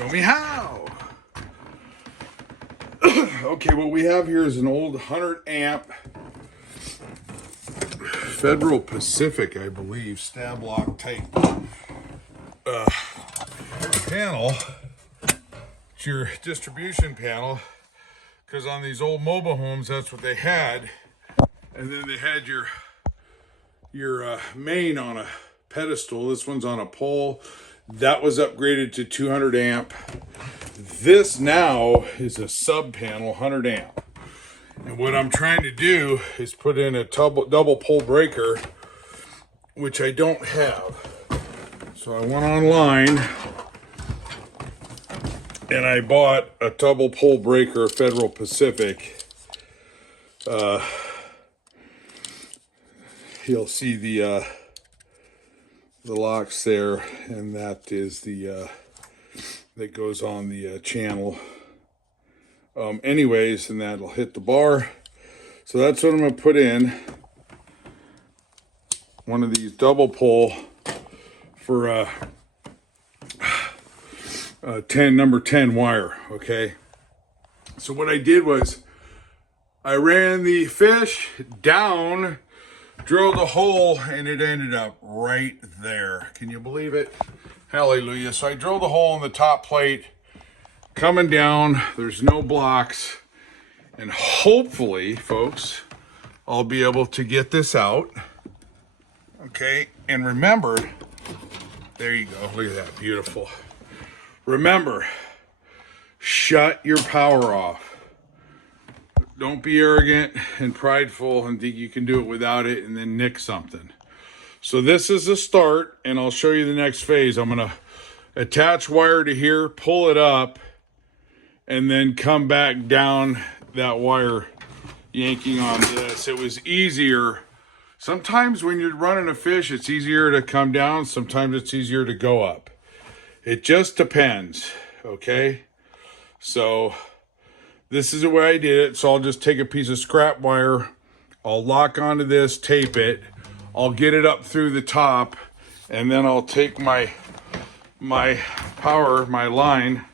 Show me how. Okay, what we have here is an old 100 amp Federal Pacific, I believe, stab lock type panel. It's your distribution panel, because on these old mobile homes, that's what they had. And then they had your main on a pedestal. This one's on a pole. That was upgraded to 200 amp. This now is a sub panel, 100 amp. And what I'm trying to do is put in a double pole breaker, which I don't have. So I went online and I bought a double pole breaker, Federal Pacific. You'll see the locks there, and that is the that goes on the channel. Anyways, and that'll hit the bar. So that's what I'm going to put in. One of these double pole for number 10 wire. Okay. So what I did was I ran the fish down, drilled a hole, and it ended up right there. Can you believe it? Hallelujah. So I drilled a hole in the top plate. Coming down, there's no blocks, and hopefully, folks, I'll be able to get this out. Okay, and remember, there you go, look at that, beautiful. Remember, shut your power off. Don't be arrogant and prideful and think you can do it without it and then nick something. So this is the start, and I'll show you the next phase. I'm gonna attach wire to here, pull it up, and then come back down that wire, yanking on this. It was easier. Sometimes when you're running a fish, it's easier to come down. Sometimes it's easier to go up. It just depends, okay? So this is the way I did it. So I'll just take a piece of scrap wire. I'll lock onto this, tape it. I'll get it up through the top, and then I'll take my line,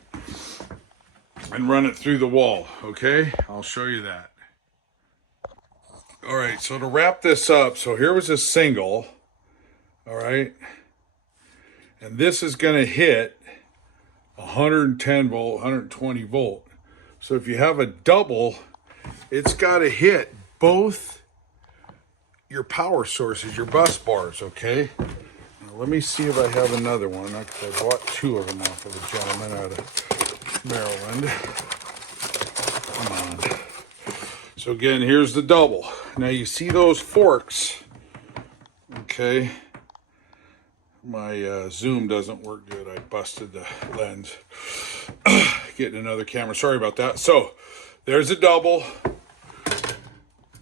and run it through the wall, okay? I'll show you that. All right, so to wrap this up, so here was a single, all right? And this is gonna hit 110 volt, 120 volt. So if you have a double, it's gotta hit both your power sources, your bus bars, okay? Now, let me see if I have another one. I bought two of them off of a gentleman out of Maryland. Come on. So again, here's the double. Now you see those forks, okay? My zoom doesn't work good. I busted the lens. Getting another camera. Sorry about that. So there's a double,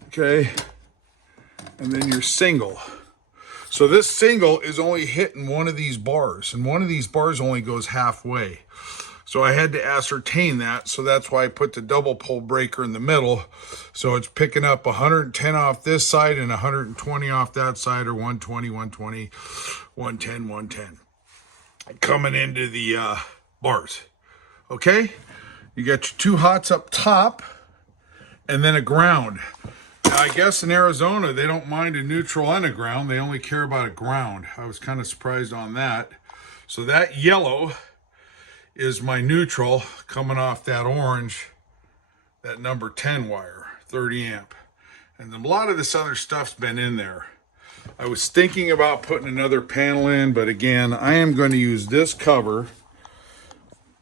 okay? And then your single. So this single is only hitting one of these bars, and one of these bars only goes halfway. So I had to ascertain that, so that's why I put the double pole breaker in the middle. So it's picking up 110 off this side and 120 off that side, or 120, 120, 110, 110. Coming into the bars, okay? You got your two hots up top, and then a ground. Now, I guess in Arizona, they don't mind a neutral and a ground. They only care about a ground. I was kind of surprised on that. So that yellow is my neutral coming off that orange, that number 10 wire, 30 amp. And a lot of this other stuff's been in there. I was thinking about putting another panel in, but again, I am going to use this cover,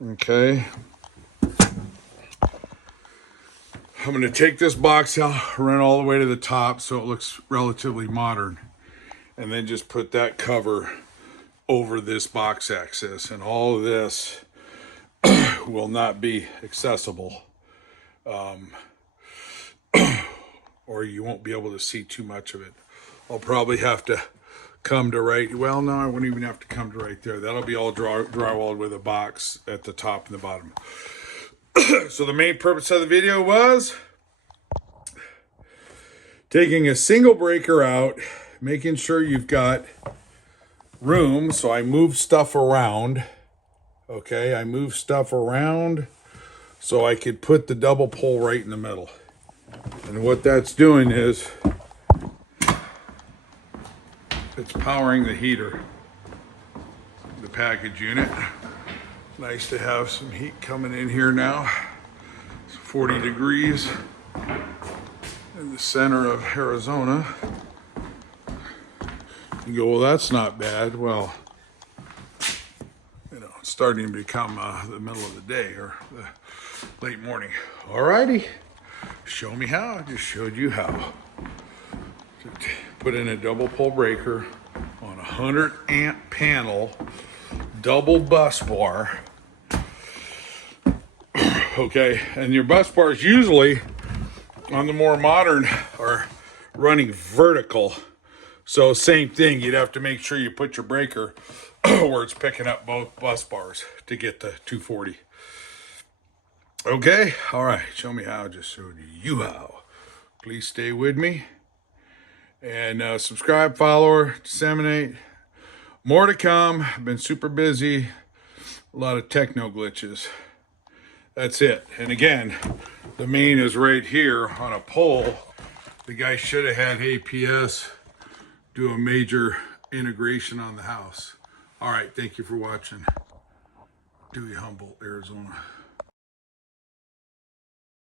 okay? I'm going to take this box out, run all the way to the top so it looks relatively modern, and then just put that cover over this box access, and all of this will not be accessible, or you won't be able to see too much of it. I'll probably have to come to right, well, no, I wouldn't even have to come to right there. That'll be all drywalled with a box at the top and the bottom. So the main purpose of the video was taking a single breaker out, making sure you've got room. So I moved stuff around, Okay, I moved stuff around so I could put the double pole right in the middle. And what that's doing is it's powering the heater, the package unit. Nice to have some heat coming in here now. It's 40 degrees in the center of Arizona. You go, well, that's not bad. Well, you know, it's starting to become the middle of the day or the late morning. Alrighty, show me how. I just showed you how. Put in a double pole breaker on a 100 amp panel, double bus bar. Okay, and your bus bars usually on the more modern are running vertical. So same thing, you'd have to make sure you put your breaker where it's picking up both bus bars to get the 240. Okay, all right, show me how. Just showed you how. Please stay with me and subscribe, follow, disseminate. More to come. I've been super busy. A lot of techno glitches. That's it. And again, the main is right here on a pole. The guy should have had APS do a major integration on the house. All right, thank you for watching. Dewey, Humboldt, Arizona.